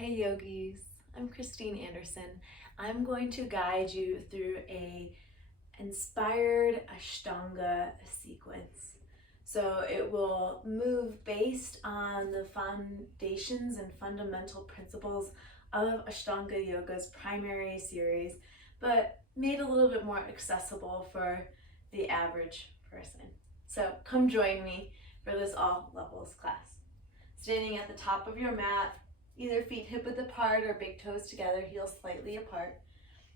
Hey yogis, I'm Christine Anderson. I'm going to guide you through a inspired Ashtanga sequence. So it will move based on the foundations and fundamental principles of Ashtanga Yoga's primary series, but made a little bit more accessible for the average person. So come join me for this all levels class. Standing at the top of your mat, either feet hip width apart or big toes together, heels slightly apart.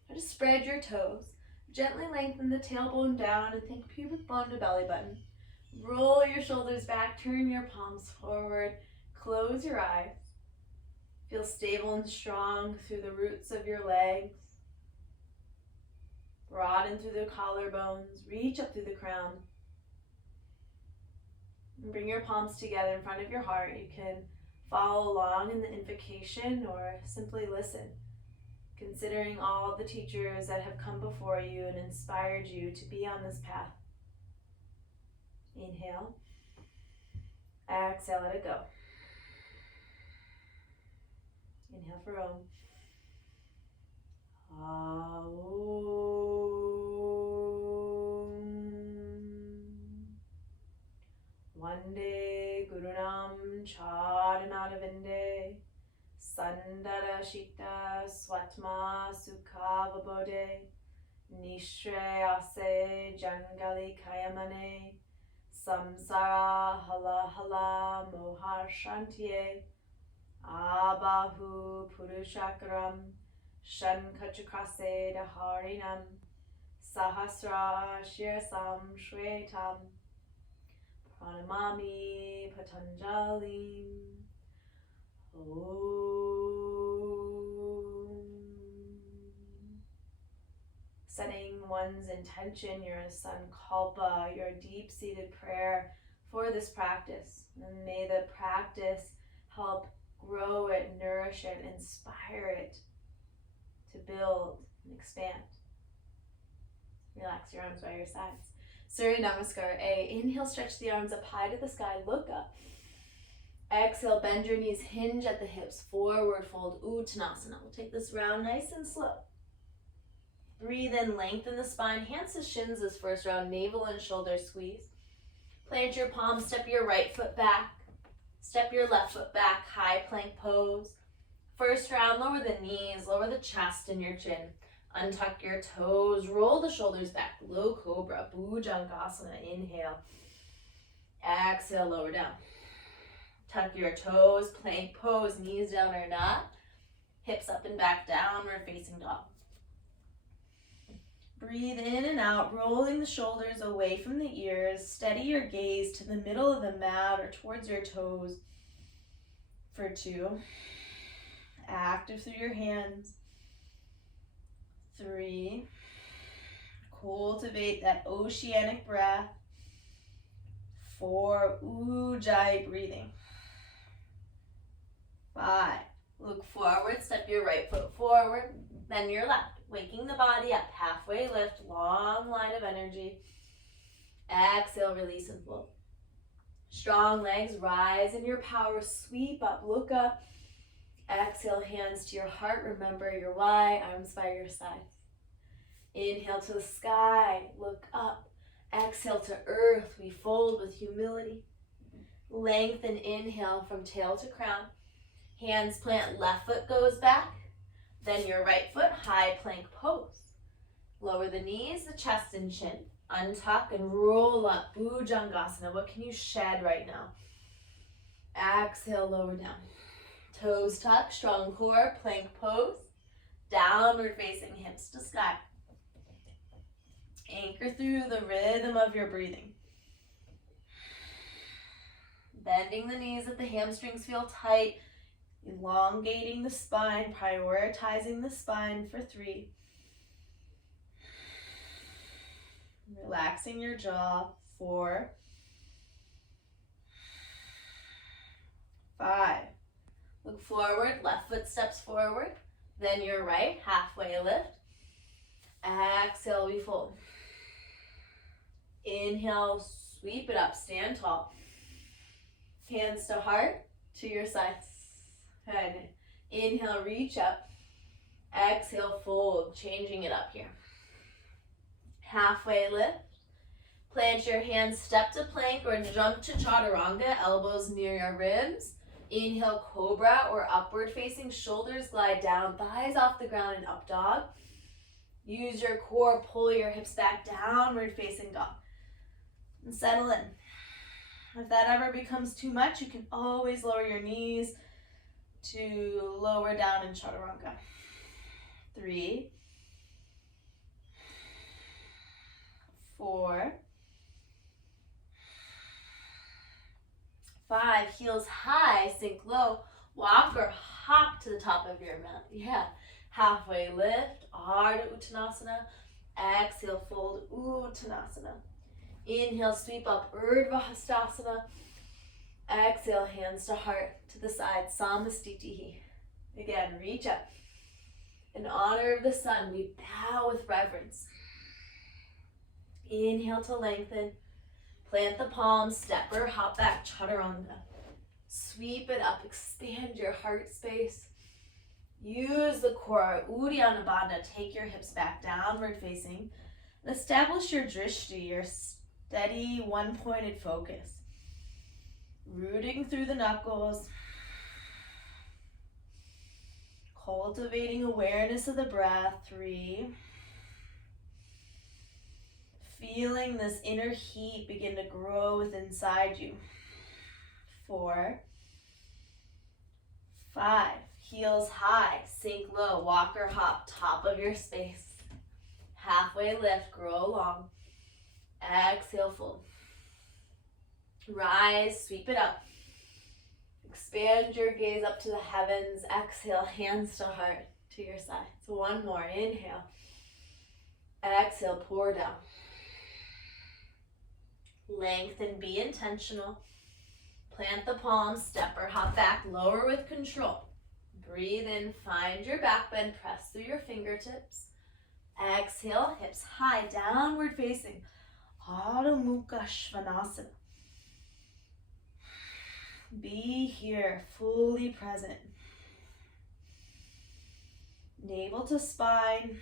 Try to spread your toes. Gently lengthen the tailbone down and think pubic bone to belly button. Roll your shoulders back, turn your palms forward, close your eyes. Feel stable and strong through the roots of your legs. Broaden through the collarbones, reach up through the crown. And bring your palms together in front of your heart. You can follow along in the invocation or simply listen, considering all the teachers that have come before you and inspired you to be on this path. Inhale. Exhale, let it go. Inhale for Om. Vande Gurunam Charanadavinde Sandara Shita Swatma Sukhavabode Nishreyase Jangali Kayamane Samsara Hala Hala Mohar Shantiye Abahu Purushakaram Shankachakrase Daharinam Sahasra Shirsam Shwetam Pranamami Patanjali. Om. Setting one's intention, your sankalpa, your deep-seated prayer for this practice. And may the practice help grow it, nourish it, inspire it to build and expand. Relax your arms by your sides. Surya Namaskar A. Inhale, stretch the arms up high to the sky, look up. Exhale, bend your knees, hinge at the hips, forward fold, Uttanasana. We'll take this round nice and slow. Breathe in, lengthen the spine, hands to shins this first round, navel and shoulder squeeze. Plant your palms, step your right foot back, step your left foot back, high plank pose. First round, lower the knees, lower the chest and your chin. Untuck your toes, roll the shoulders back, low cobra, Bujjangasana, inhale. Exhale, lower down. Tuck your toes, plank pose, knees down or not. Hips up and back, downward facing dog. Breathe in and out, rolling the shoulders away from the ears. Steady your gaze to the middle of the mat or towards your toes for 2. Active through your hands. 3. Cultivate that oceanic breath. 4. Ujjayi breathing. 5. Look forward, step your right foot forward, then your left, waking the body up, halfway lift, long line of energy. Exhale, release and float. Strong legs, rise in your power, sweep up, look up. Exhale, hands to your heart, remember your why, arms by your sides. Inhale to the sky, look up. Exhale to earth, we fold with humility. Lengthen, inhale from tail to crown. Hands plant, left foot goes back. Then your right foot, high plank pose. Lower the knees, the chest and chin. Untuck and roll up, Bujjangasana. What can you shed right now? Exhale, lower down. Toes tuck, strong core, plank pose. Downward facing hips to sky. Anchor through the rhythm of your breathing. Bending the knees if the hamstrings feel tight. Elongating the spine, prioritizing the spine for 3. Relaxing your jaw, 4. 5. Look forward, left foot steps forward, then your right, halfway lift. Exhale, we fold. Inhale, sweep it up, stand tall. Hands to heart, to your sides. Good. Inhale, reach up. Exhale, fold, changing it up here. Halfway lift. Plant your hands, step to plank or jump to chaturanga, elbows near your ribs. Inhale, cobra or upward facing, shoulders glide down, thighs off the ground in up dog. Use your core, pull your hips back, downward facing dog. And settle in. If that ever becomes too much, you can always lower your knees to lower down in chaturanga. 3, 4, 5, heels high, sink low, walk or hop to the top of your mat. Yeah, halfway lift, Ardha Uttanasana. Exhale, fold, Uttanasana. Inhale, sweep up, Urdhva Hastasana. Exhale, hands to heart, to the side, Samastitihi. Again, reach up. In honor of the sun, we bow with reverence. Inhale to lengthen. Plant the palms, step or hop back, chaturanga. Sweep it up, expand your heart space. Use the core, Uddiyana Bandha. Take your hips back, downward facing. And establish your drishti, your steady, one-pointed focus. Rooting through the knuckles. Cultivating awareness of the breath. 3. Feeling this inner heat begin to grow within inside you. 4, 5, heels high, sink low, walk or hop, top of your space. Halfway lift, grow long. Exhale, fold. Rise, sweep it up. Expand your gaze up to the heavens. Exhale, hands to heart, to your side. So one more, inhale. Exhale, pour down. Lengthen, be intentional. Plant the palms, step or hop back, lower with control. Breathe in, find your back bend, press through your fingertips. Exhale, hips high, downward facing. Adho Mukha Svanasana. Be here, fully present. Navel to spine.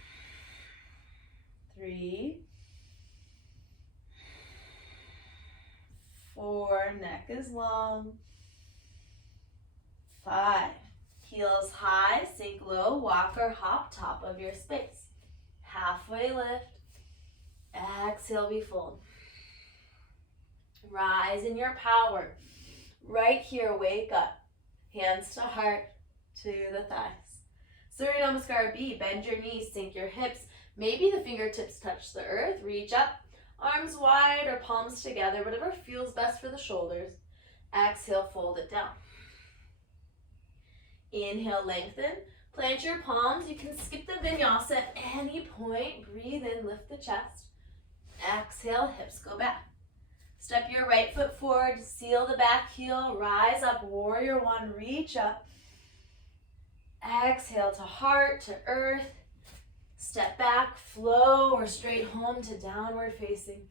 3, 4, neck is long. 5, heels high, sink low, walk or hop, top of your space. Halfway lift. Exhale, we fold. Rise in your power. Right here, wake up. Hands to heart, to the thighs. Surya Namaskar B, bend your knees, sink your hips. Maybe the fingertips touch the earth, reach up. Arms wide or palms together, whatever feels best for the shoulders. Exhale, fold it down. Inhale, lengthen. Plant your palms. You can skip the vinyasa at any point. Breathe in, lift the chest. Exhale, hips go back. Step your right foot forward, seal the back heel, rise up, warrior one, reach up. Exhale to heart, to earth. Step back, flow or straight home to downward facing.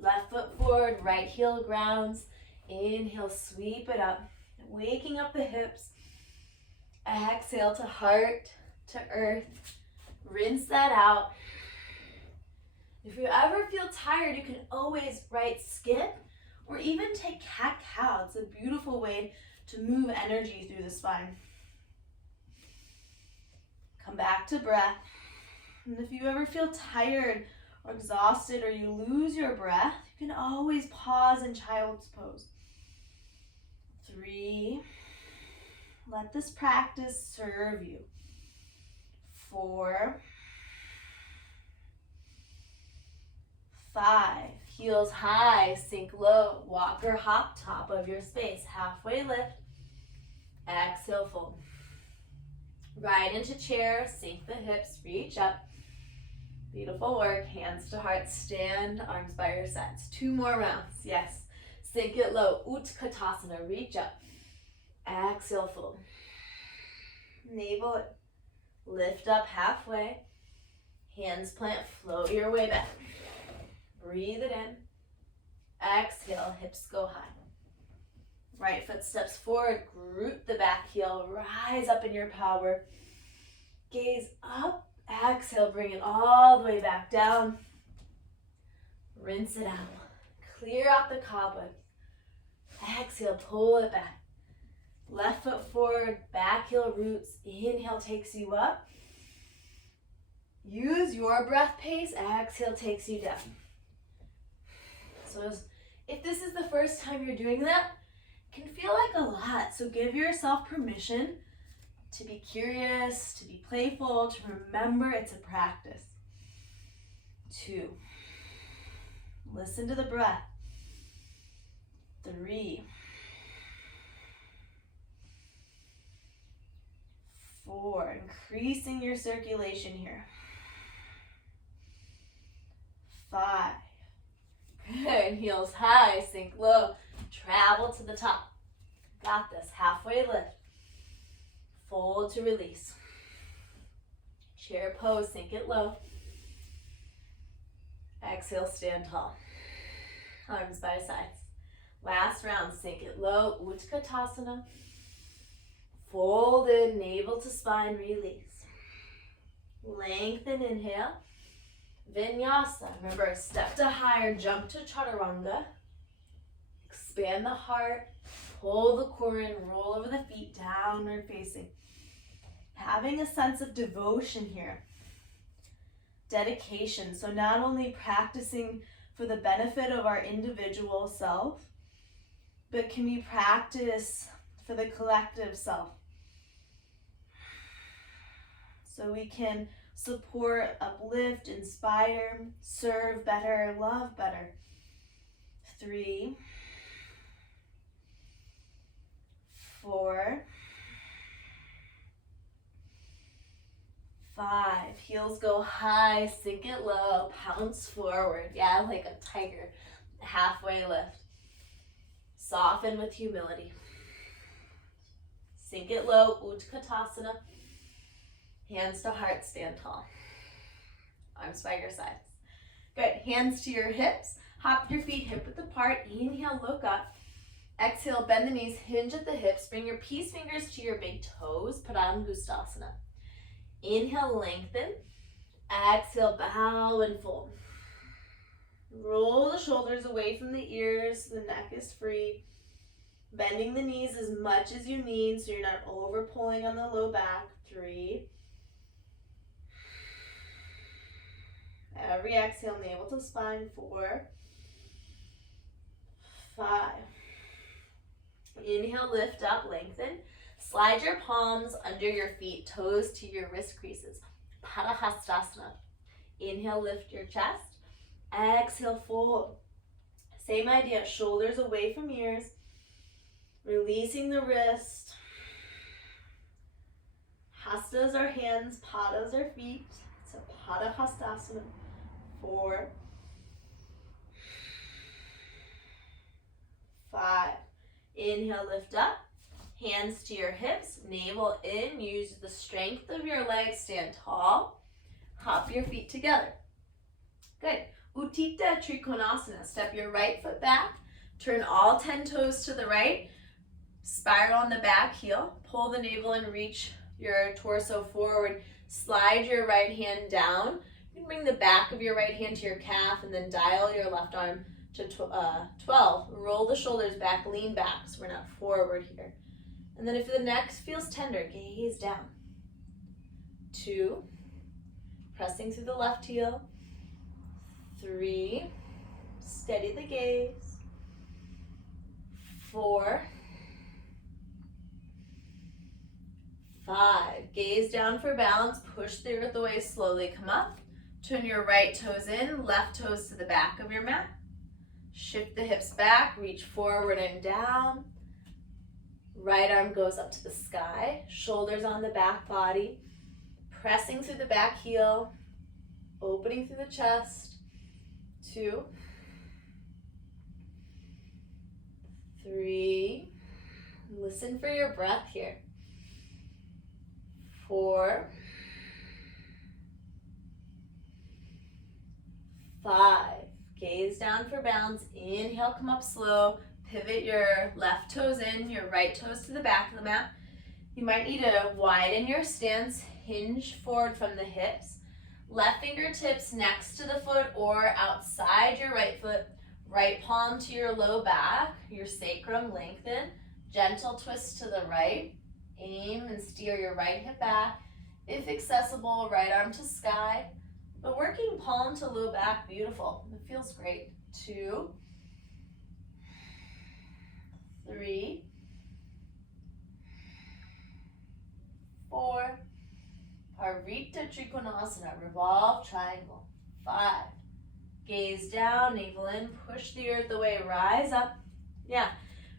Left foot forward, right heel grounds. Inhale, sweep it up, waking up the hips. Exhale to heart, to earth. Rinse that out. If you ever feel tired, you can always right skip or even take cat-cow. It's a beautiful way to move energy through the spine. Come back to breath. And if you ever feel tired or exhausted or you lose your breath, you can always pause in child's pose. 3. Let this practice serve you. 4. 5. Heels high, sink low, walk or hop, top of your space. Halfway lift. Exhale, fold. Right into chair, sink the hips, reach up. Beautiful work, hands to heart, stand, arms by your sides. 2 more rounds, yes. Sink it low, Utkatasana, reach up. Exhale, fold. Navel it. Lift up halfway. Hands plant, float your way back. Breathe it in. Exhale, hips go high. Right foot steps forward, root the back heel, rise up in your power. Gaze up, exhale, bring it all the way back down. Rinse it out. Clear out the cobwebs. Exhale, pull it back. Left foot forward, back heel roots. Inhale takes you up. Use your breath pace. Exhale takes you down. So if this is the first time you're doing that, it can feel like a lot. So give yourself permission to be curious, to be playful, to remember it's a practice. 2. Listen to the breath. 3. 4. Increasing your circulation here. 5. Good. Heels high, sink low. Travel to the top. Got this. Halfway lift. Fold to release. Chair pose, sink it low. Exhale, stand tall. Arms by sides. Last round, sink it low. Utkatasana. Fold in, navel to spine, release. Lengthen, inhale. Vinyasa. Remember, step to higher, jump to chaturanga. Expand the heart. Pull the core in, roll over the feet, downward facing. Having a sense of devotion here. Dedication. So not only practicing for the benefit of our individual self, but can we practice for the collective self? So we can support, uplift, inspire, serve better, love better. 3, 4, 5. Heels go high, sink it low, pounce forward. Yeah, like a tiger. Halfway lift. Soften with humility. Sink it low, Utkatasana. Hands to heart, stand tall. Arms by your sides. Good. Hands to your hips. Hop your feet hip width apart. Inhale, look up. Exhale, bend the knees, hinge at the hips. Bring your peace fingers to your big toes. Padangustasana. Inhale, lengthen. Exhale, bow and fold. Roll the shoulders away from the ears. The neck is free. Bending the knees as much as you need so you're not over pulling on the low back. 3. Every exhale, navel to spine. 4, 5. Inhale, lift up, lengthen. Slide your palms under your feet, toes to your wrist creases. Padahastasana. Inhale, lift your chest. Exhale, fold. Same idea, shoulders away from ears. Releasing the wrist. Hastas are hands, padas are feet. So Padahastasana. 4, 5. Inhale, lift up. Hands to your hips, navel in. Use the strength of your legs. Stand tall. Hop your feet together. Good. Uttita Trikonasana. Step your right foot back. Turn all 10 toes to the right. Spiral on the back heel. Pull the navel and reach your torso forward. Slide your right hand down. You can bring the back of your right hand to your calf and then dial your left arm to 12. Roll the shoulders back, lean back so we're not forward here. And then if the neck feels tender, gaze down. 2, pressing through the left heel. 3, steady the gaze. 4, 5, gaze down for balance, push the earth away, slowly come up. Turn your right toes in, left toes to the back of your mat. Shift the hips back, reach forward and down. Right arm goes up to the sky, shoulders on the back body. Pressing through the back heel, opening through the chest. 2, 3, listen for your breath here. 4, 5, gaze down for balance. Inhale, come up slow, Pivot your left toes in, your right toes to the back of the mat. You might need to widen your stance, hinge forward from the hips. Left fingertips next to the foot or outside your right foot. Right palm to your low back, your sacrum lengthen. Gentle twist to the right. Aim and steer your right hip back. If accessible, right arm to sky. But working palm to low back, beautiful. It feels great. 2, 3, 4, Parita Trikonasana, revolve triangle. 5, gaze down, navel in, push the earth away, rise up. Yeah,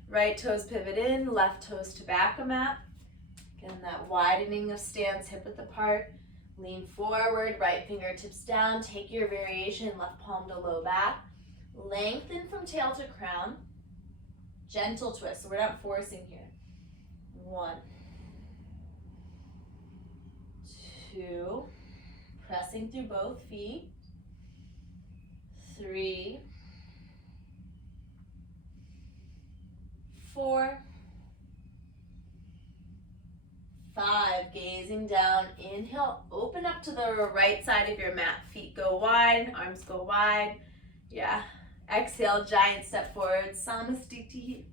right toes pivot in, left toes to back of mat. Again, that widening of stance, hip width apart. Lean forward, right fingertips down, take your variation, left palm to low back. Lengthen from tail to crown. Gentle twist, so we're not forcing here. 1, 2, pressing through both feet. 3, 4, 5, gazing down, inhale, open up to the right side of your mat, feet go wide, arms go wide, yeah. Exhale, giant step forward, Samastiti.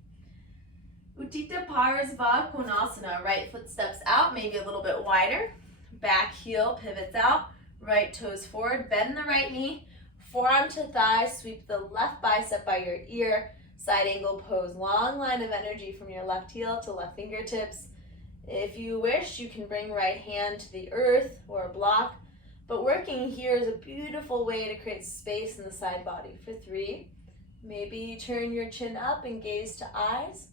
Uttita Parasva Konasana, right foot steps out, maybe a little bit wider, back heel pivots out, right toes forward, bend the right knee, forearm to thigh, sweep the left bicep by your ear, side angle pose, long line of energy from your left heel to left fingertips. If you wish, you can bring right hand to the earth or a block, but working here is a beautiful way to create space in the side body. For 3, maybe turn your chin up and gaze to eyes.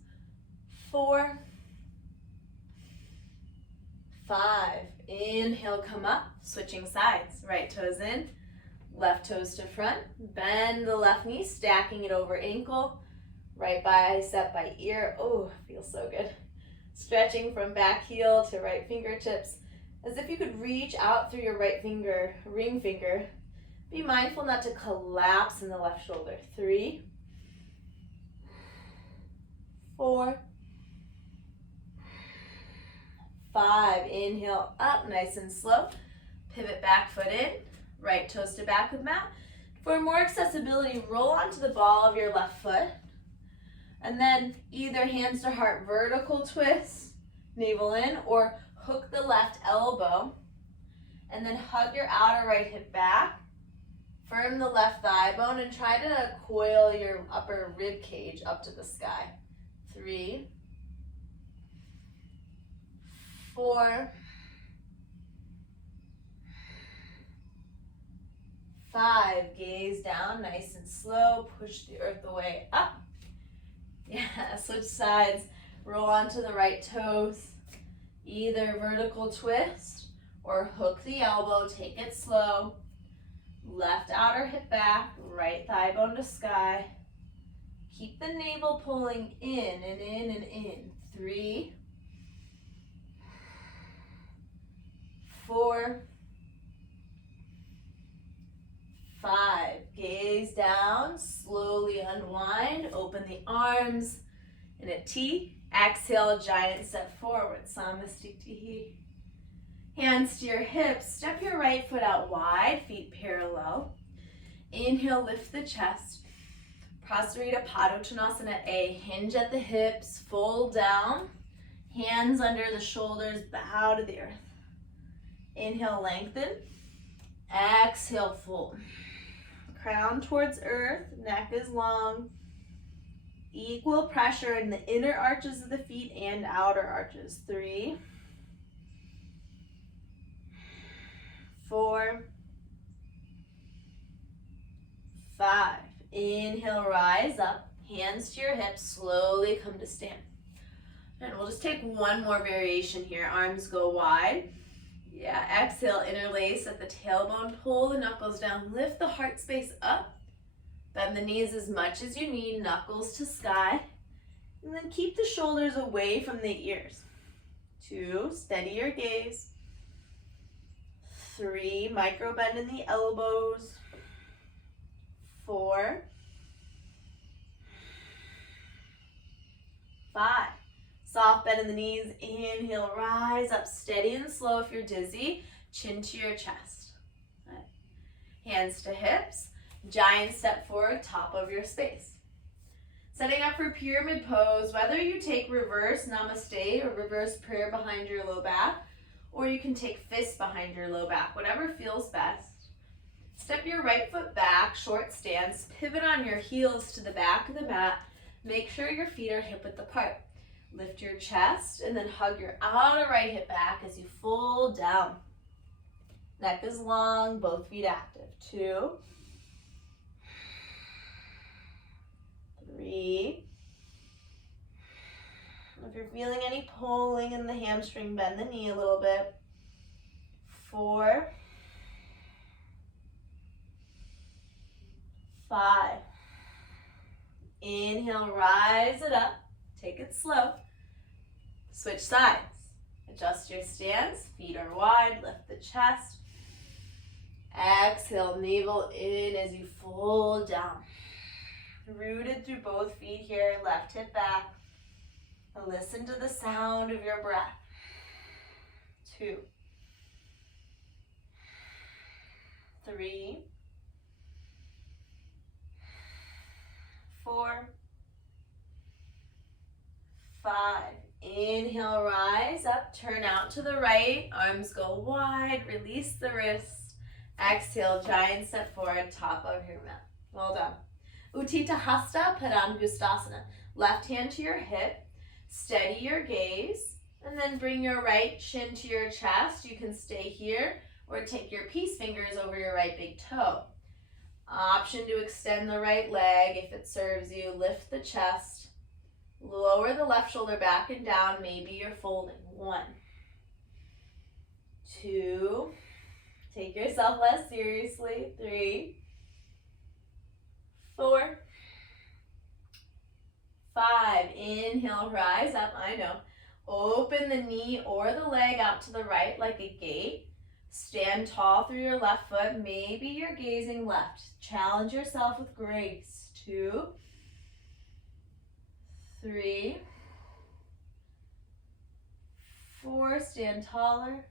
4, 5, inhale, come up, switching sides, right toes in, left toes to front, bend the left knee, stacking it over ankle, right bicep by ear, oh, feels so good. Stretching from back heel to right fingertips, as if you could reach out through your right finger, ring finger. Be mindful not to collapse in the left shoulder. 3, 4, 5, inhale up, nice and slow. Pivot back foot in, right toes to back of mat. For more accessibility, roll onto the ball of your left foot. And then either hands to heart vertical twist, navel in, or hook the left elbow. And then hug your outer right hip back. Firm the left thigh bone and try to coil your upper rib cage up to the sky. 3, 4, 5, gaze down, nice and slow, push the earth away, up. Yeah, switch sides, roll onto the right toes, either vertical twist or hook the elbow, take it slow. Left outer hip back, right thigh bone to sky. Keep the navel pulling in and in and in. 3, 4, 5, gaze down, slowly unwind, open the arms in a T. Exhale, giant step forward, Samastiti. Hands to your hips, step your right foot out wide, feet parallel. Inhale, lift the chest. Prasarita Padottanasana A, hinge at the hips, fold down. Hands under the shoulders, bow to the earth. Inhale, lengthen. Exhale, fold. Crown towards earth, neck is long. Equal pressure in the inner arches of the feet and outer arches. 3, 4, 5. Inhale, rise up. Hands to your hips, slowly come to stand. And we'll just take one more variation here. Arms go wide. Yeah, exhale, interlace at the tailbone, pull the knuckles down, lift the heart space up, bend the knees as much as you need, knuckles to sky, and then keep the shoulders away from the ears. 2, steady your gaze. 3, micro bend in the elbows. 4, 5. Soft bend in the knees. Inhale, rise up, steady and slow if you're dizzy. Chin to your chest. Right. Hands to hips. Giant step forward, top of your space. Setting up for pyramid pose, whether you take reverse namaste or reverse prayer behind your low back, or you can take fists behind your low back, whatever feels best. Step your right foot back, short stance, pivot on your heels to the back of the mat. Make sure your feet are hip width apart. Lift your chest and then hug your outer right hip back as you fold down. Neck is long, both feet active. 2, 3. If you're feeling any pulling in the hamstring, bend the knee a little bit. 4, 5. Inhale, rise it up. Take it slow. Switch sides. Adjust your stance. Feet are wide. Lift the chest. Exhale, navel in as you fold down. Rooted through both feet here. Left hip back. And listen to the sound of your breath. 2, 3, 4, 5. Inhale, rise up, turn out to the right, arms go wide, release the wrist. Exhale, giant step forward, top of your mat. Well done. Utthita Hasta Padangustasana. Left hand to your hip, steady your gaze, and then bring your right shin to your chest. You can stay here or take your peace fingers over your right big toe. Option to extend the right leg if it serves you. Lift the chest. Lower the left shoulder back and down. Maybe you're folding. 1, 2. Take yourself less seriously. 3, 4, 5. Inhale, rise up. I know. Open the knee or the leg out to the right like a gate. Stand tall through your left foot. Maybe you're gazing left. Challenge yourself with grace. 2, 3, 4. Stand taller.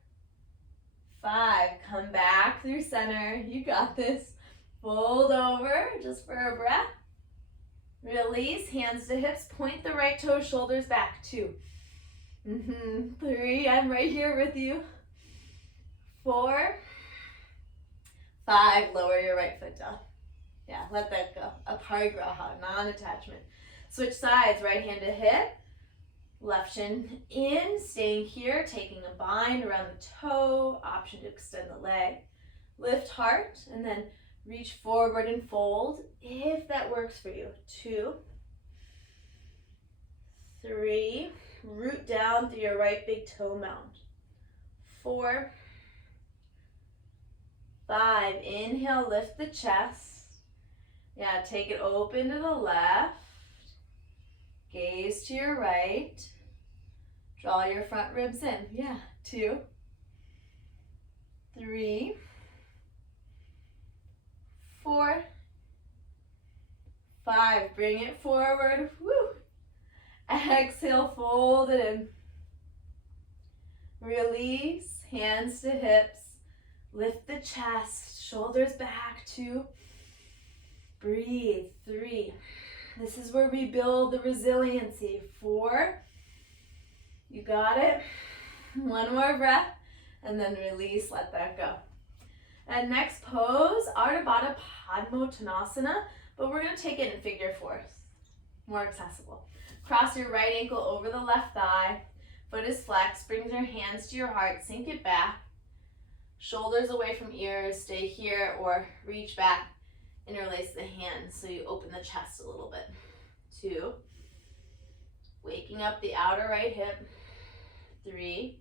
5. Come back through center. You got this. Fold over just for a breath. Release. Hands to hips. Point the right toes, shoulders back. 2. 3. I'm right here with you. 4, 5. Lower your right foot down. Yeah, let that go. Aparigraha, non-attachment. Switch sides. Right hand to hip. Left shin in. Staying here. Taking a bind around the toe. Option to extend the leg. Lift heart. And then reach forward and fold if that works for you. 2, 3. Root down through your right big toe mound. 4, 5. Inhale, lift the chest. Yeah, take it open to the left. Gaze to your right. Draw your front ribs in. Yeah, 2, 3, 4, 5. Bring it forward. Woo. Exhale, fold it in. Release, hands to hips. Lift the chest, shoulders back. 2. Breathe. 3. This is where we build the resiliency. 4. You got it. 1 more breath, and then release, let that go. And next pose, Ardha Baddha Padmottanasana, but we're gonna take it in figure 4, more accessible. Cross your right ankle over the left thigh. Foot is flexed. Bring your hands to your heart. Sink it back. Shoulders away from ears. Stay here or reach back. Interlace the hands so you open the chest a little bit. 2. Waking up the outer right hip. 3,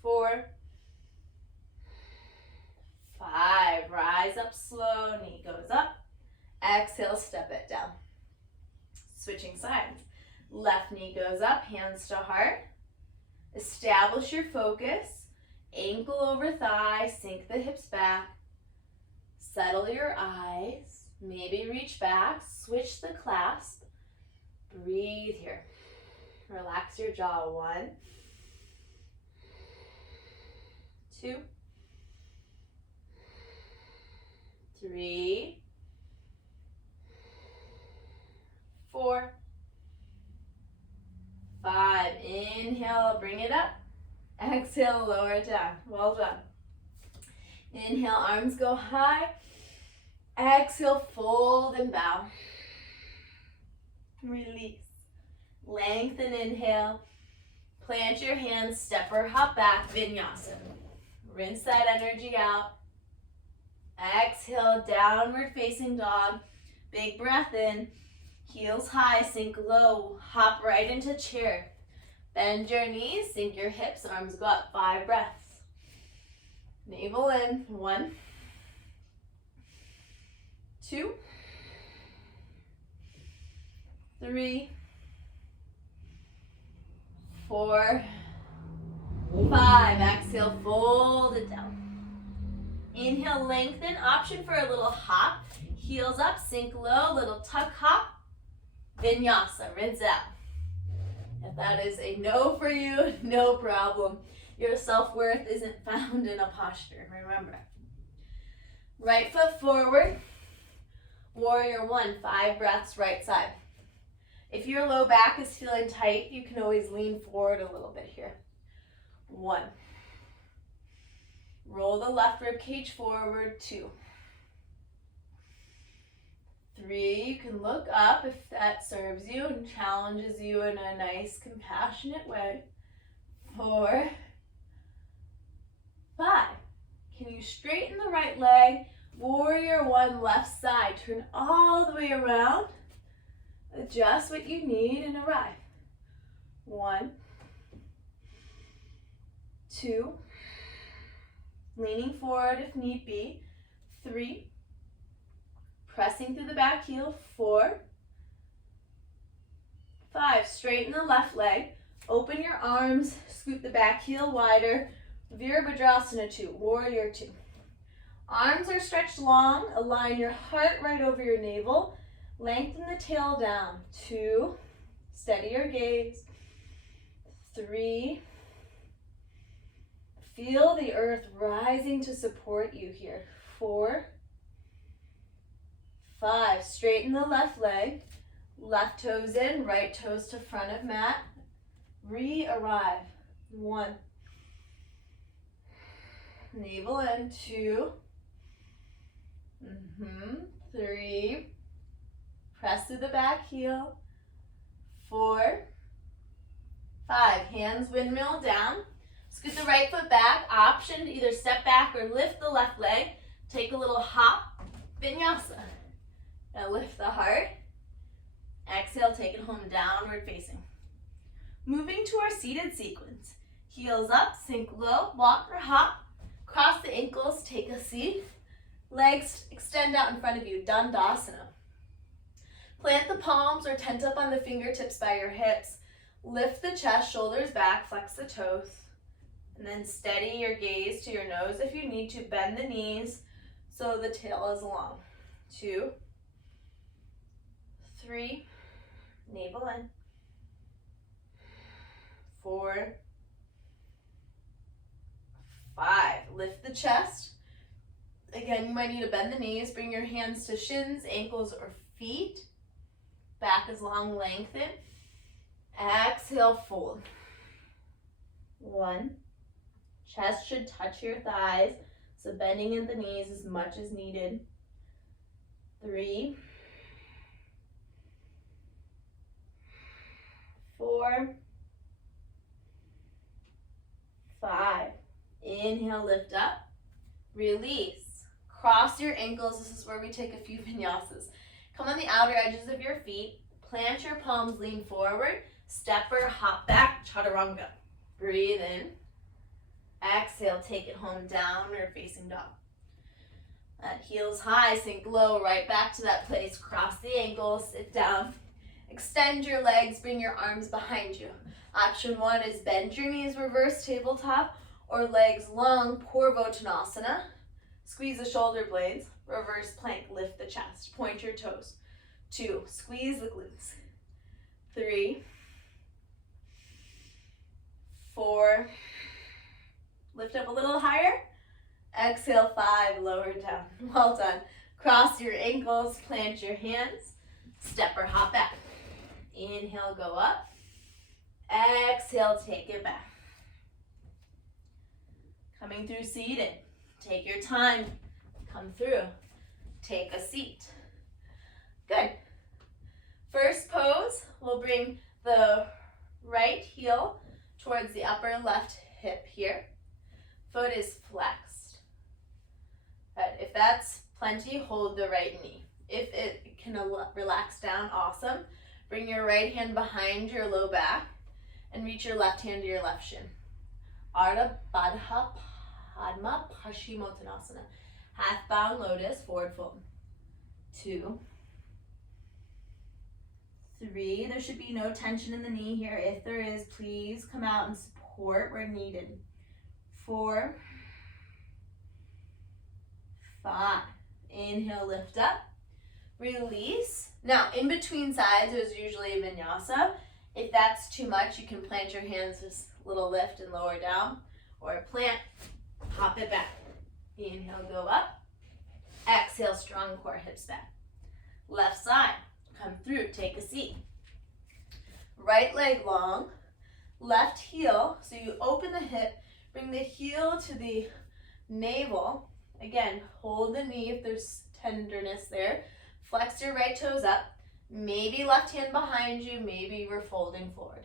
4, 5. Rise up slow. Knee goes up. Exhale, step it down. Switching sides. Left knee goes up, hands to heart. Establish your focus. Ankle over thigh, sink the hips back. Settle your eyes. Maybe reach back, switch the clasp. Breathe here. Relax your jaw. 1, 2, 3, 4, 5. Inhale, bring it up. Exhale, lower it down. Well done. Inhale, arms go high. Exhale, fold and bow. Release. Lengthen, inhale. Plant your hands, step or hop back, Vinyasa. Rinse that energy out. Exhale, downward facing dog. Big breath in. Heels high, sink low. Hop right into chair. Bend your knees, sink your hips, arms go up. 5 breaths. Navel in. 1, 2, 3, 4, 5. Exhale, fold it down. Inhale, lengthen. Option for a little hop. Heels up, sink low, little tuck hop. Vinyasa, rinse out. If that is a no for you, no problem. Your self-worth isn't found in a posture, remember. Right foot forward. Warrior 1, 5 breaths, right side. If your low back is feeling tight, you can always lean forward a little bit here. 1. Roll the left rib cage forward. 2. 3. You can look up if that serves you and challenges you in a nice, compassionate way. 4. 5. Can you straighten the right leg? Warrior 1, left side. Turn all the way around. Adjust what you need and arrive. 1, 2. Leaning forward if need be. 3. Pressing through the back heel. 4, 5. Straighten the left leg. Open your arms. Scoot the back heel wider. Virabhadrasana 2. Warrior 2. Arms are stretched long. Align your heart right over your navel. Lengthen the tail down. 2. Steady your gaze. 3. Feel the earth rising to support you here. 4, 5. Straighten the left leg. Left toes in, right toes to front of mat. Re-arrive. 1. Navel in. 2. 3. Press through the back heel. 4, 5. Hands windmill down. Scoot the right foot back. Option to either step back or lift the left leg. Take a little hop. Vinyasa. Now lift the heart. Exhale, take it home, downward facing. Moving to our seated sequence. Heels up, sink low, walk or hop. Cross the ankles, take a seat. Legs extend out in front of you, Dandasana. Plant the palms or tent up on the fingertips by your hips. Lift the chest, shoulders back, flex the toes. And then steady your gaze to your nose if you need to. Bend the knees so the tail is long. 2, 3, navel in. 4, 5. Lift the chest. Again, you might need to bend the knees. Bring your hands to shins, ankles, or feet. Back is long, lengthen. Exhale, fold. 1. Chest should touch your thighs, so bending at the knees as much as needed. 3, 4, 5. Inhale, lift up. Release. Cross your ankles. This is where we take a few vinyasas. Come on the outer edges of your feet. Plant your palms, lean forward. Step or hop back, chaturanga. Breathe in. Exhale, take it home, downward facing dog. Heels high, sink low, right back to that place. Cross the ankles, sit down. Extend your legs, bring your arms behind you. Option 1 is bend your knees, reverse tabletop, or legs long, Purvottanasana. Squeeze the shoulder blades, reverse plank, lift the chest, point your toes. 2, squeeze the glutes. 3, 4, lift up a little higher, exhale, 5, lower down. Well done. Cross your ankles, plant your hands, step or hop back. Inhale, go up. Exhale, take it back. Coming through seated. Take your time. Come through. Take a seat. Good. First pose, we'll bring the right heel towards the upper left hip here. Foot is flexed. Good. If that's plenty, hold the right knee. If it can relax down, awesome. Bring your right hand behind your low back and reach your left hand to your left shin. Ardha Baddha Padma Paschimottanasana. Half bound lotus, forward fold. 2, 3. There should be no tension in the knee here. If there is, please come out and support where needed. 4, 5. Inhale, lift up. Release. Now, in between sides, there's usually a vinyasa. If that's too much, you can plant your hands just a little lift and lower down. Or plant, hop it back. Inhale, go up. Exhale, strong core, hips back. Left side, come through, take a seat. Right leg long, left heel, so you open the hip, bring the heel to the navel. Again, hold the knee if there's tenderness there. Flex your right toes up. Maybe left hand behind you, maybe we're folding forward.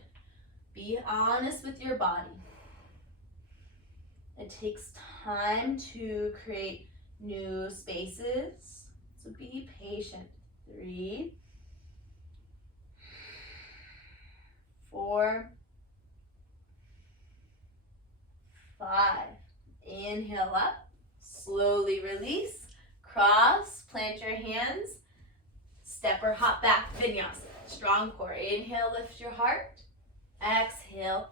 Be honest with your body. It takes time to create new spaces, so be patient. 3, 4, 5. Inhale up, slowly release, cross, plant your hands, step or hop back, vinyasa. Strong core. Inhale, lift your heart. Exhale,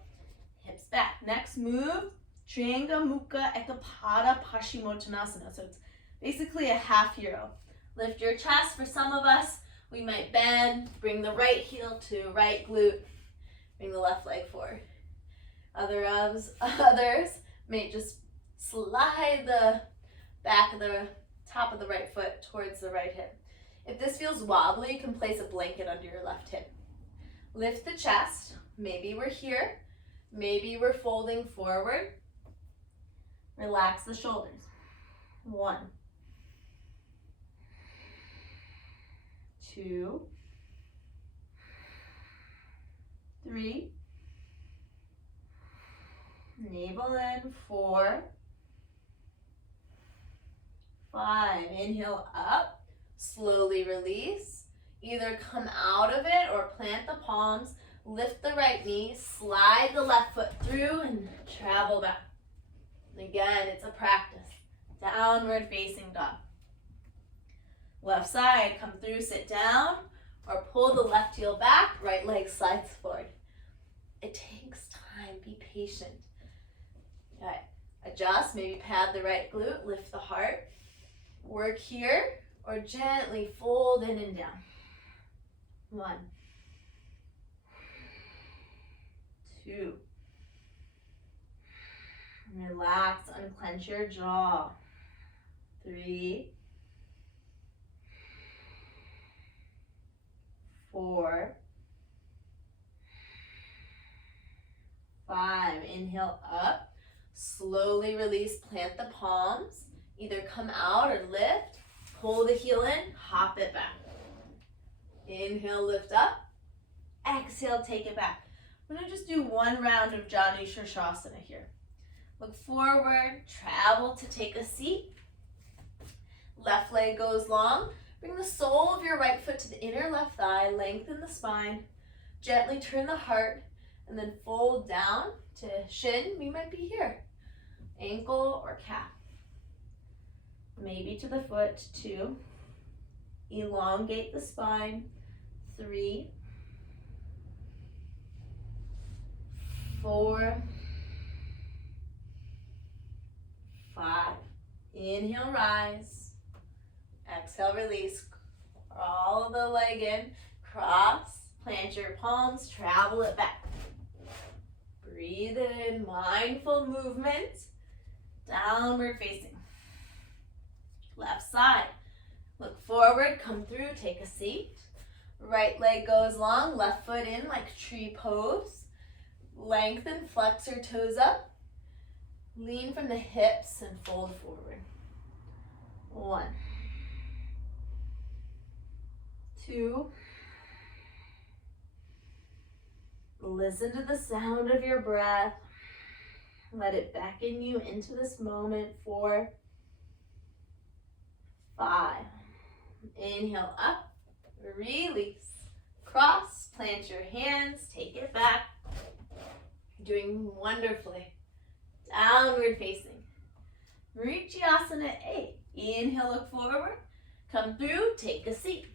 hips back. Next move, Trianga Mukha Ekapada Paschimottanasana. So it's basically a half euro. Lift your chest. For some of us, we might bend, bring the right heel to right glute, bring the left leg forward. Others may just slide the back of the top of the right foot towards the right hip. If this feels wobbly, you can place a blanket under your left hip. Lift the chest. Maybe we're here. Maybe we're folding forward. Relax the shoulders. 1, 2, 3. Navel in. 4, 5. Inhale up. Slowly release. Either come out of it or plant the palms. Lift the right knee. Slide the left foot through and travel back. Again, it's a practice. Downward facing dog. Left side, come through, sit down, or pull the left heel back, right leg slides forward. It takes time, be patient. Okay, adjust, maybe pad the right glute, lift the heart. Work here, or gently fold in and down. 1, 2. Relax, unclench your jaw. 3, 4, 5. Inhale up. Slowly release, plant the palms. Either come out or lift. Pull the heel in, hop it back. Inhale, lift up. Exhale, take it back. I'm going to just do one round of Janu Shirshasana here. Look forward, travel to take a seat. Left leg goes long. Bring the sole of your right foot to the inner left thigh, lengthen the spine. Gently turn the heart, and then fold down to shin. We might be here. Ankle or calf. Maybe to the foot. 2. Elongate the spine. 3, 4, 5. Inhale, rise. Exhale, release. Crawl the leg in. Cross. Plant your palms, travel it back. Breathe it in, mindful movement. Downward facing. Left side. Look forward, come through, take a seat. Right leg goes long, left foot in like tree pose. Lengthen, flex your toes up. Lean from the hips and fold forward. 1, 2. Listen to the sound of your breath. Let it beckon you into this moment. 4, 5. Inhale up, release. Cross, plant your hands, take it back. Doing wonderfully. Downward facing. Vinyasas 8. Inhale, look forward. Come through, take a seat.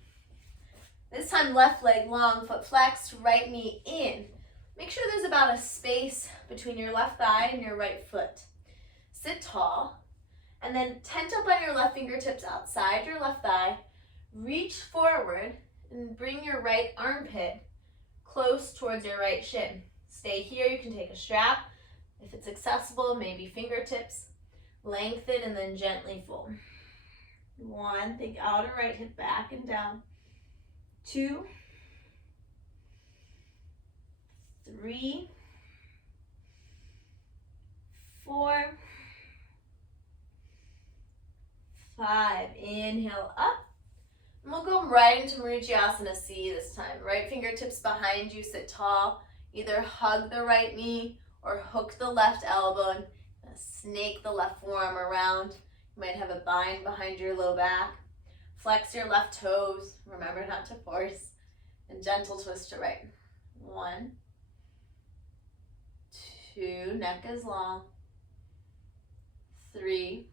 This time, left leg long, foot flexed, right knee in. Make sure there's about a space between your left thigh and your right foot. Sit tall, and then tent up on your left fingertips outside your left thigh. Reach forward and bring your right armpit close towards your right shin. Stay here, you can take a strap. If it's accessible, maybe fingertips. Lengthen and then gently fold. 1, think outer right hip back and down. 2, 3, 4, 5. Inhale up. And we'll go right into Vinyasas C this time. Right fingertips behind you, sit tall. Either hug the right knee or hook the left elbow and snake the left forearm around. You might have a bind behind your low back. Flex your left toes. Remember not to force. And gentle twist to right. 1, 2, neck is long. 3,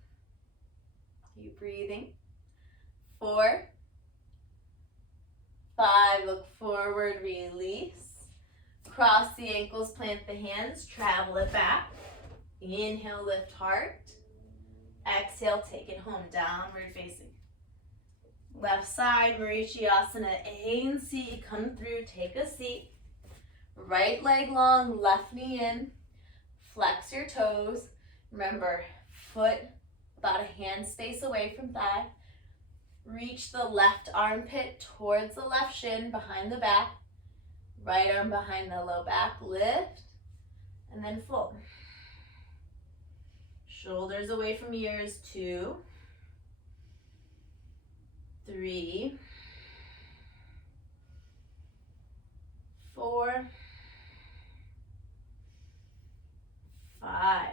keep breathing. 4, 5, look forward, release. Cross the ankles, plant the hands, travel it back. Inhale, lift heart. Exhale, take it home, downward facing. Left side, Vinyasas A and C, come through, take a seat. Right leg long, left knee in. Flex your toes. Remember, foot about a hand space away from thigh. Reach the left armpit towards the left shin, behind the back. Right arm behind the low back, lift, and then fold. Shoulders away from ears, 2, 3, 4, 5.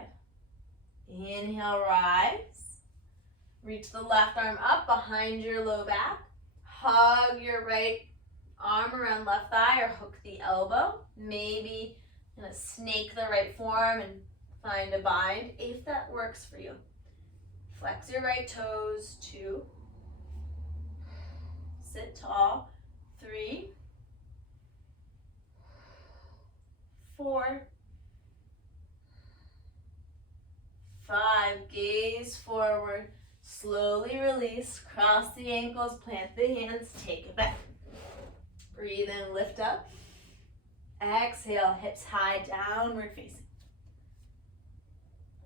Inhale, rise. Reach the left arm up behind your low back. Hug your right arm around left thigh or hook the elbow. Maybe snake the right forearm and find a bind if that works for you. Flex your right toes, 2. Sit tall, 3, 4, 5. Gaze forward. Slowly release. Cross the ankles, plant the hands, take it back. Breathe in, lift up. Exhale, hips high, downward facing.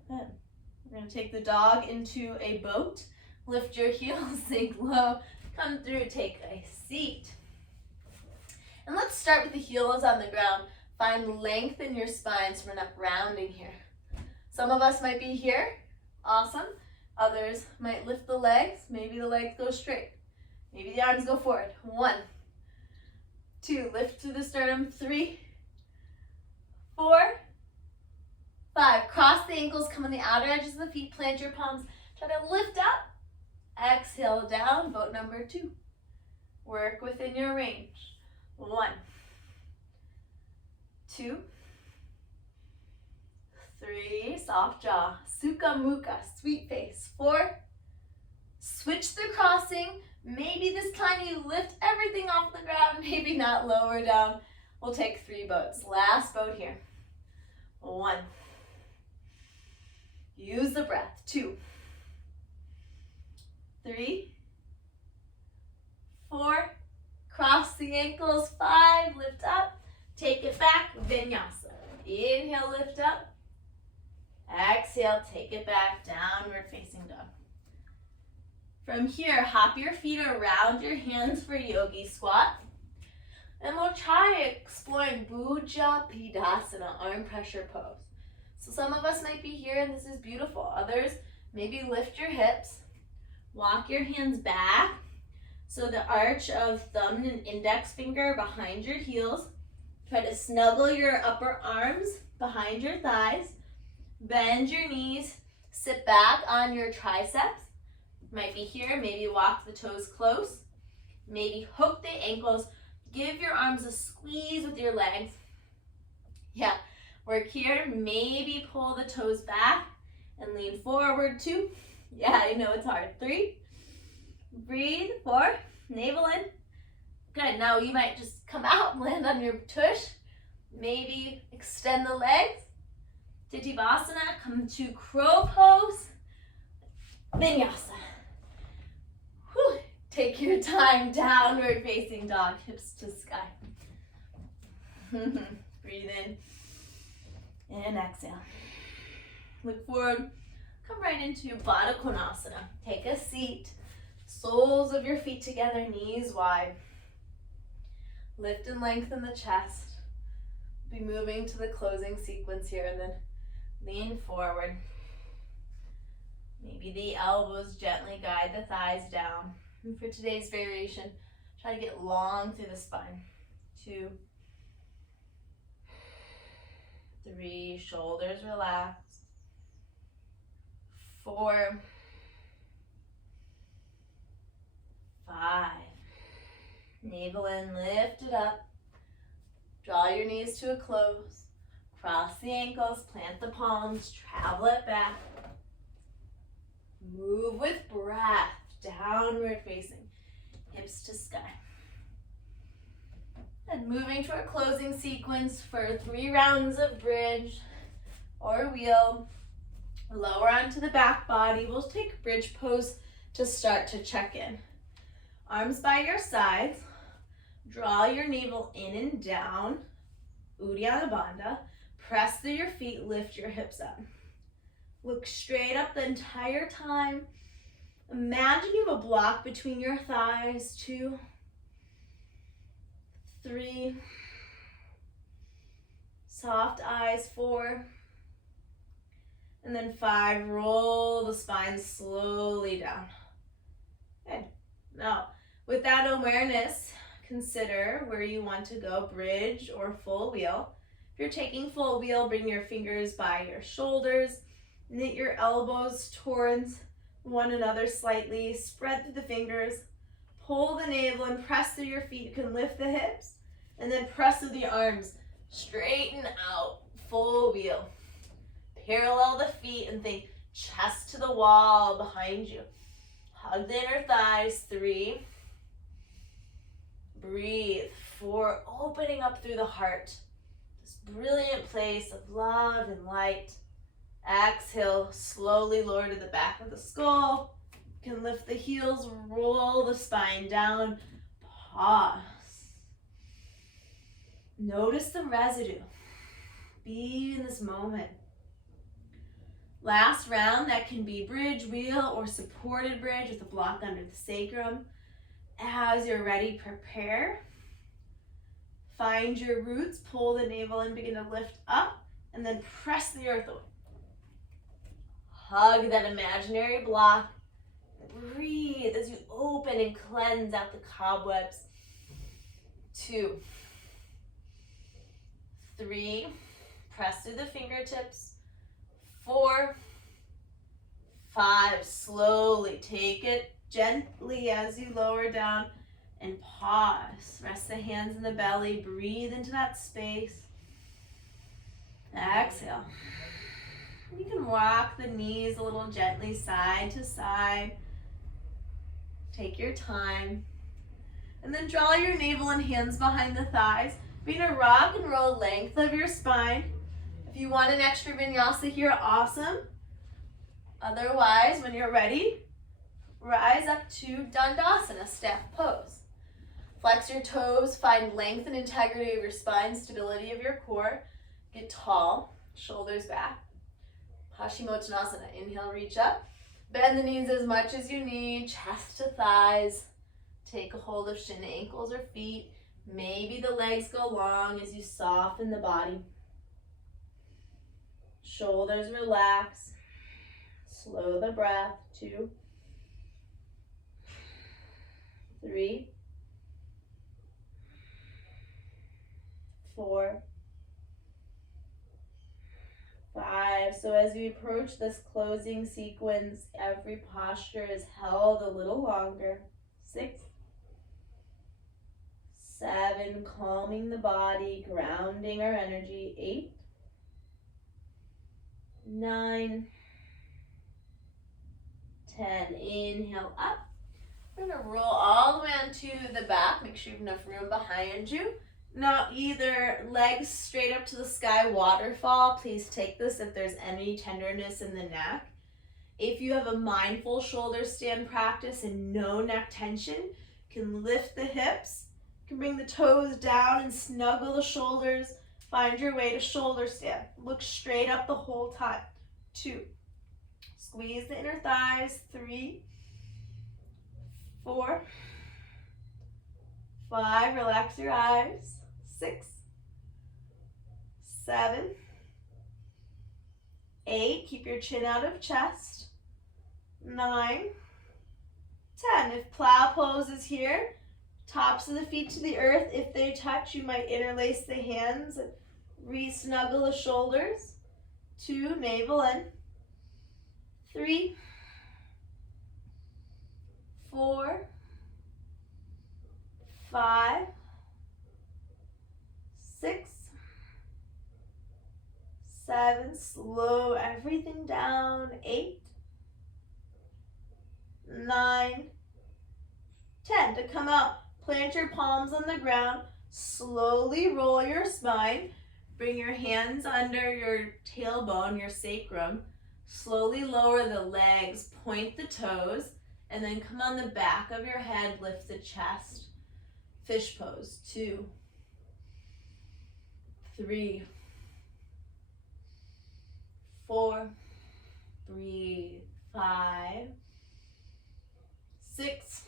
Good. We're going to take the dog into a boat. Lift your heels, sink low. Come through, take a seat. And let's start with the heels on the ground. Find length in your spine so we're not rounding here. Some of us might be here. Awesome. Others might lift the legs. Maybe the legs go straight. Maybe the arms go forward. 1, 2, lift to the sternum. 3, 4, 5. Cross the ankles, come on the outer edges of the feet, plant your palms. Try to lift up. Exhale down, boat number 2. Work within your range. 1, 2, 3, soft jaw. Sukha Mukha, sweet face. 4, switch the crossing. Maybe this time you lift everything off the ground, maybe not, lower down. We'll take 3 boats. Last boat here. 1. Use the breath. 2, 3, 4. Cross the ankles, 5, lift up. Take it back, Vinyasa. Inhale, lift up. Exhale, take it back, downward facing dog. From here, hop your feet around your hands for yogi squat. And we'll try exploring Bujja Pidasana, arm pressure pose. So some of us might be here and this is beautiful. Others, maybe lift your hips. Walk your hands back. So the arch of thumb and index finger behind your heels. Try to snuggle your upper arms behind your thighs. Bend your knees. Sit back on your triceps. Might be here. Maybe walk the toes close. Maybe hook the ankles. Give your arms a squeeze with your legs. Yeah. Work here. Maybe pull the toes back and lean forward. 2. Yeah, I know it's hard. 3. Breathe. 4. Navel in. Good. Now you might just come out, land on your tush. Maybe extend the legs. Tadasana. Come to crow pose. Vinyasa. Whew. Take your time. Downward facing dog. Hips to sky. Breathe in. And exhale. Look forward. Come right into Baddha Konasana. Take a seat. Soles of your feet together, knees wide. Lift and lengthen the chest. Be moving to the closing sequence here and then lean forward. Maybe the elbows gently guide the thighs down. And for today's variation, try to get long through the spine. 2, 3, shoulders relaxed. 4, 5, navel in, lift it up. Draw your knees to a close. Cross the ankles, plant the palms, travel it back. Move with breath, downward facing, hips to sky. And moving to our closing sequence for 3 rounds of bridge or wheel. Lower onto the back body. We'll take bridge pose to start to check in. Arms by your sides. Draw your navel in and down. Uddiyana Bandha. Press through your feet, lift your hips up. Look straight up the entire time. Imagine you have a block between your thighs. 2, 3. Soft eyes. 4. And then 5, roll the spine slowly down. Good. Now, with that awareness, consider where you want to go, bridge or full wheel. If you're taking full wheel, bring your fingers by your shoulders, knit your elbows towards one another slightly, spread through the fingers, pull the navel and press through your feet. You can lift the hips and then press through the arms, straighten out, full wheel. Parallel the feet and think chest to the wall behind you. Hug the inner thighs. 3. Breathe. 4. Opening up through the heart. This brilliant place of love and light. Exhale, slowly lower to the back of the skull. You can lift the heels, roll the spine down. Pause. Notice the residue. Be in this moment. Last round, that can be bridge, wheel, or supported bridge with a block under the sacrum. As you're ready, prepare. Find your roots, pull the navel and begin to lift up, and then press the earth away. Hug that imaginary block. Breathe as you open and cleanse out the cobwebs. 2, 3, press through the fingertips. 4, 5, slowly take it gently as you lower down and pause. Rest the hands in the belly, breathe into that space. Exhale. You can rock the knees a little gently side to side. Take your time. And then draw your navel and hands behind the thighs. Be in a rock and roll length of your spine. If you want an extra vinyasa here, awesome. Otherwise, when you're ready, rise up to Dandasana, step pose. Flex your toes, find length and integrity of your spine, stability of your core. Get tall, shoulders back. Paschimottanasana. Inhale, reach up. Bend the knees as much as you need, chest to thighs. Take a hold of shin, ankles, or feet. Maybe the legs go long as you soften the body. Shoulders relax. Slow the breath. 2, 3, 4, 5. So as we approach this closing sequence, every posture is held a little longer. 6, 7, calming the body, grounding our energy. 8, 9, 10. Inhale up. We're going to roll all the way onto the back. Make sure you have enough room behind you. Now, either legs straight up to the sky, waterfall. Please take this if there's any tenderness in the neck. If you have a mindful shoulder stand practice and no neck tension, you can lift the hips. You can bring the toes down and snuggle the shoulders. Find your way to shoulder stand. Look straight up the whole time. 2. Squeeze the inner thighs. 3, 4, 5. Relax your eyes. 6, 7, 8. Keep your chin out of chest. 9, 10. If plow pose is here, tops of the feet to the earth. If they touch, you might interlace the hands and re-snuggle the shoulders. 2, navel in. 3, 4, 5, 6, 7. Slow everything down. 8, 9, 10. To come out, plant your palms on the ground. Slowly roll your spine. Bring your hands under your tailbone, your sacrum. Slowly lower the legs, point the toes, and then come on the back of your head, lift the chest. Fish pose. 2, 3, 4, 3, 5, 6,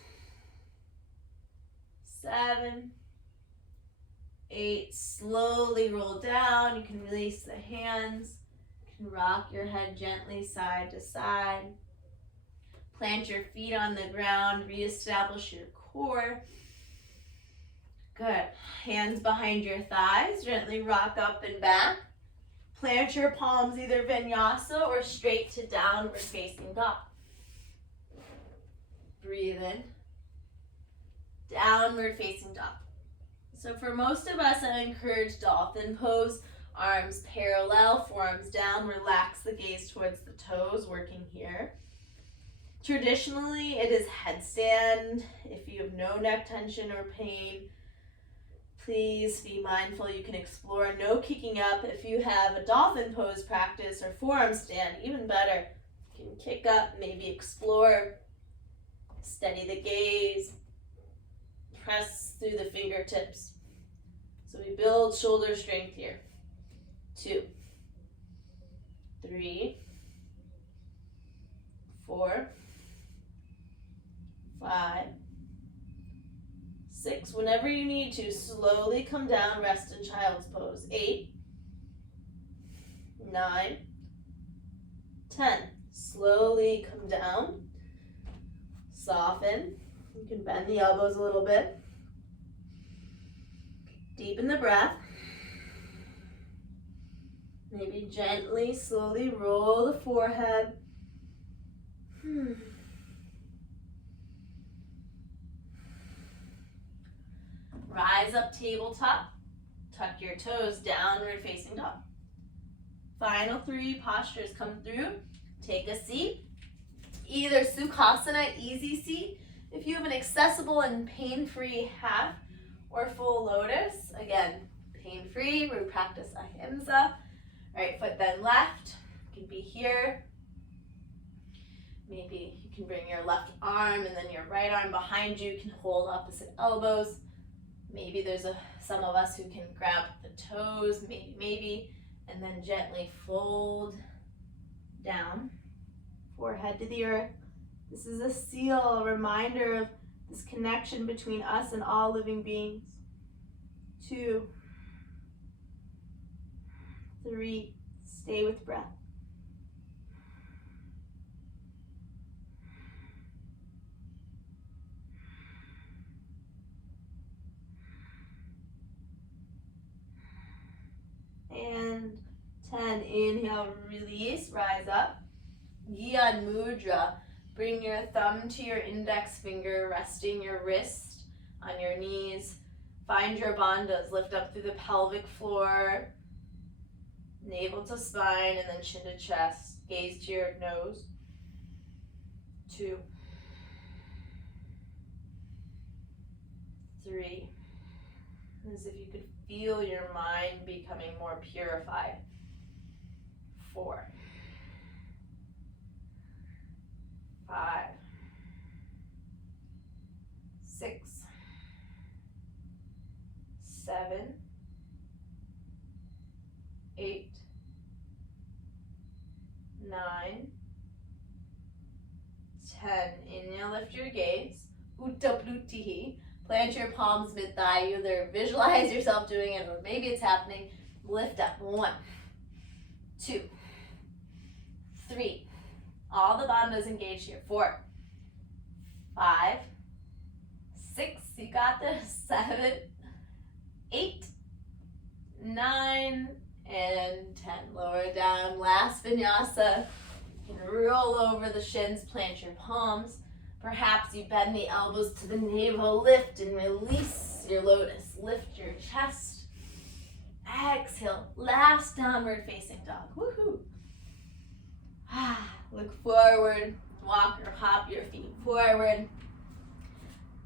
7, 8. Slowly roll down. You can release the hands. You can rock your head gently side to side. Plant your feet on the ground. Reestablish your core. Good. Hands behind your thighs. Gently rock up and back. Plant your palms either vinyasa or straight to downward facing dog. Breathe in. Downward facing dog. So for most of us, I encourage dolphin pose. Arms parallel, forearms down. Relax the gaze towards the toes, working here. Traditionally, it is headstand. If you have no neck tension or pain, please be mindful. You can explore no kicking up. If you have a dolphin pose practice or forearm stand, even better. You can kick up, maybe explore. Steady the gaze. Press through the fingertips. So we build shoulder strength here. 2, 3, 4, 5, 6. Whenever you need to, slowly come down, rest in child's pose. 8, 9, 10. Slowly come down. Soften. You can bend the elbows a little bit. Deepen the breath. Maybe gently, slowly roll the forehead. Rise up, tabletop. Tuck your toes, downward facing dog. Final 3 postures come through. Take a seat. Either Sukhasana, easy seat. If you have an accessible and pain-free half or full lotus, again, pain-free, we practice ahimsa. Right foot then left. You can be here. Maybe you can bring your left arm and then your right arm behind you. You can hold opposite elbows. Maybe there's some of us who can grab the toes, maybe, and then gently fold down, forehead to the earth. This is a seal, a reminder of this connection between us and all living beings. 2, 3, stay with breath. And 10, inhale, release, rise up. Gyan Mudra, bring your thumb to your index finger, resting your wrist on your knees. Find your bandhas, lift up through the pelvic floor, navel to spine, and then chin to chest. Gaze to your nose. 2, 3, as if you could feel your mind becoming more purified. 4, 5, 6, 7, 8, 9, 10. Inhale, lift your gaze. Utthaputihi. Plant your palms mid-thigh. Either visualize yourself doing it or maybe it's happening. Lift up. 1, 2, 3. All the bandhas engaged here. 4, 5, 6. You got this. 7, 8, 9, and 10. Lower down. Last vinyasa. You can roll over the shins. Plant your palms. Perhaps you bend the elbows to the navel, lift and release your lotus. Lift your chest. Exhale. Last downward facing dog. Woohoo. Look forward. Walk or hop your feet forward.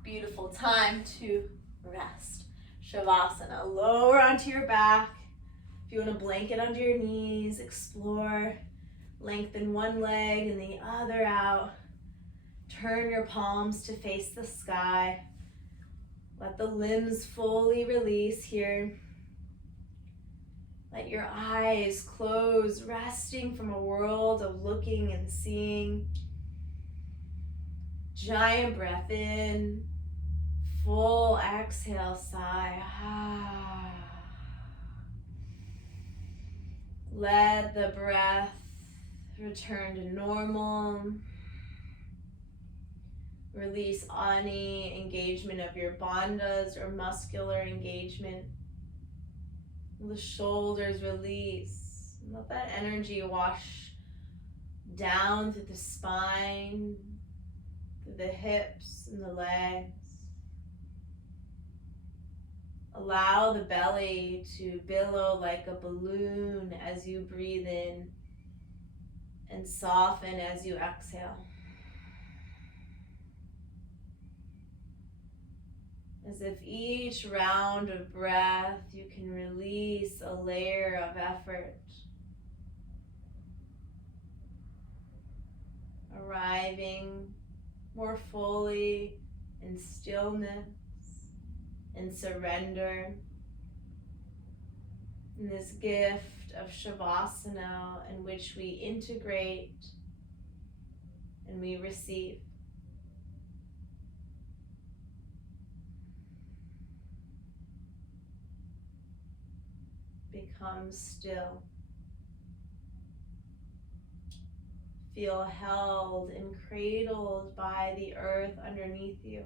Beautiful time to rest. Shavasana. Lower onto your back. If you want a blanket under your knees, explore. Lengthen one leg and the other out. Turn your palms to face the sky. Let the limbs fully release here. Let your eyes close, resting from a world of looking and seeing. Giant breath in. Full exhale, sigh. Let the breath return to normal. Release any engagement of your bandhas or muscular engagement. The shoulders release. Let that energy wash down through the spine, through the hips and the legs. Allow the belly to billow like a balloon as you breathe in and soften as you exhale. As if each round of breath you can release a layer of effort, arriving more fully in stillness and surrender. In this gift of Shavasana in which we integrate and we receive. Become still. Feel held and cradled by the earth underneath you.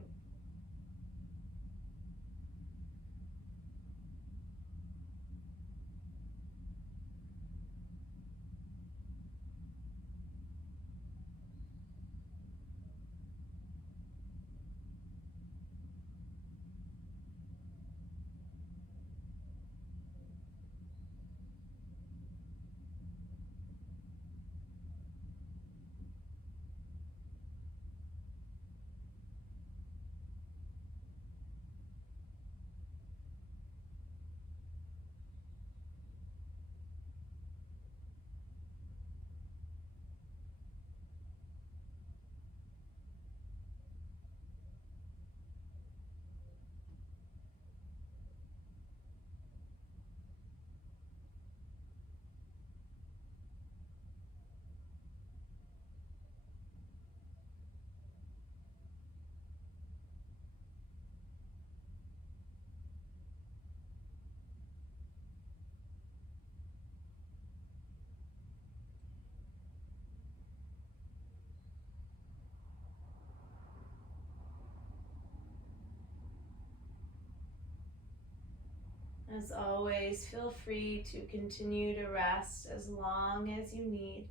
As always, feel free to continue to rest as long as you need.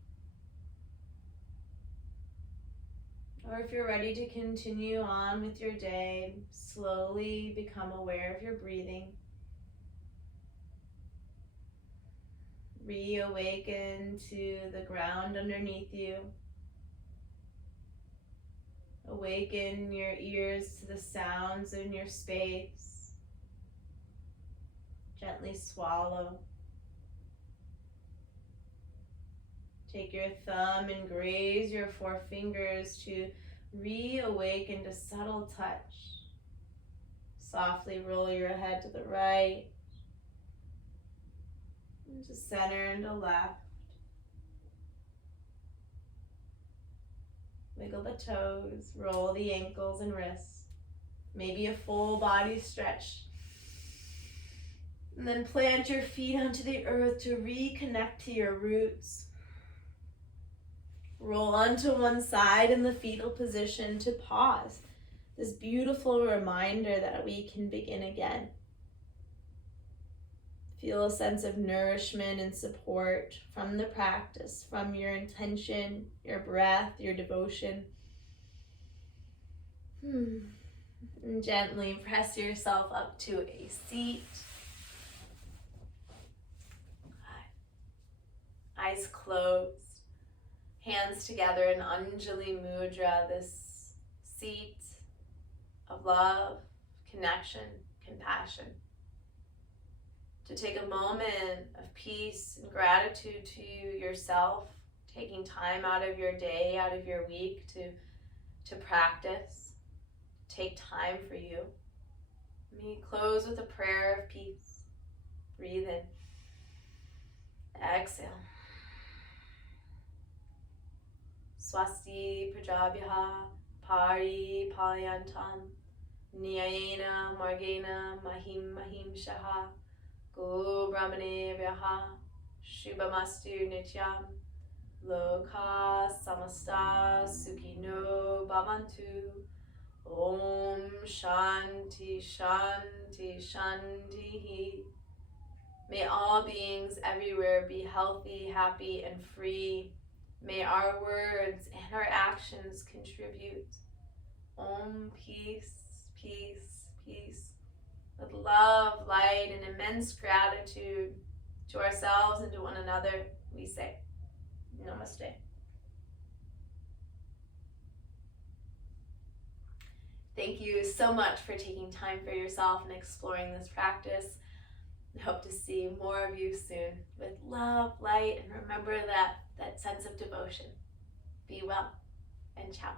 Or if you're ready to continue on with your day, slowly become aware of your breathing. Reawaken to the ground underneath you. Awaken your ears to the sounds in your space. Gently swallow. Take your thumb and graze your forefingers to reawaken to subtle touch. Softly roll your head to the right, into center and to left. Wiggle the toes, roll the ankles and wrists. Maybe a full body stretch. And then plant your feet onto the earth to reconnect to your roots. Roll onto one side in the fetal position to pause. This beautiful reminder that we can begin again. Feel a sense of nourishment and support from the practice, from your intention, your breath, your devotion. And gently press yourself up to a seat. Eyes closed. Hands together in Anjali Mudra, this seat of love, connection, compassion. To take a moment of peace and gratitude to yourself, taking time out of your day, out of your week to practice. Take time for you. Let me close with a prayer of peace. Breathe in. Exhale. Swasti prajabhyaha pari palyantam nyayena margena mahim shaha go brahmane vyaha shubhamastu nityam loka samasta sukhino bhavantu om shanti shanti shanti. May all beings everywhere be healthy, happy, and free. May our words and our actions contribute. Om, peace, peace, peace. With love, light, and immense gratitude to ourselves and to one another, we say, Namaste. Thank you so much for taking time for yourself and exploring this practice. I hope to see more of you soon with love, light, and remember that sense of devotion. Be well, and ciao.